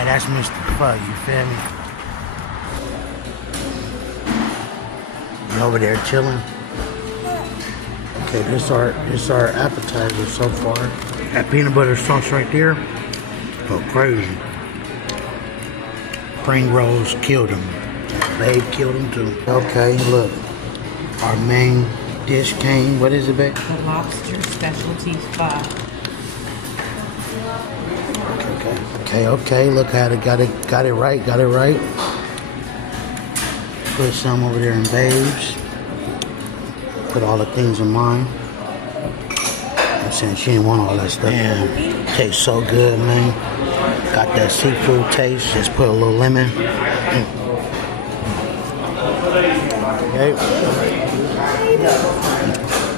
Hey, that's Mr. Pho, you feel me? You over there chilling? Okay, this our appetizer so far. That peanut butter sauce right there. Oh, crazy. Spring rolls killed him. Babe killed him too. Okay, look. Our main dish came. What is it, babe? The lobster specialty pho. Okay. Look at it. Got it right. Put some over there in Babe's. Put all the things in mine. I'm saying she didn't want all that stuff. Man, tastes so good, man. Got that seafood taste. Just put a little lemon. Okay.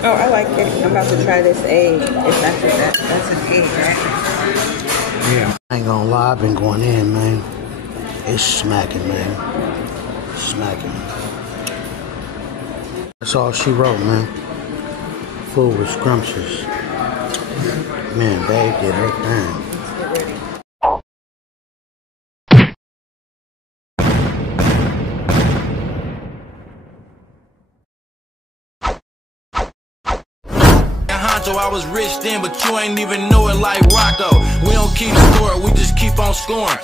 Oh, I like it. I'm about to try this egg. If that's that. That's an egg, right? Yeah. I ain't gonna lie, I've been going in, man. It's smacking, man. Smacking. That's all she wrote, man. Food was scrumptious. Man, babe did her thing. So I was rich then, but you ain't even know it like Rocco. We don't keep score, we just keep on scoring.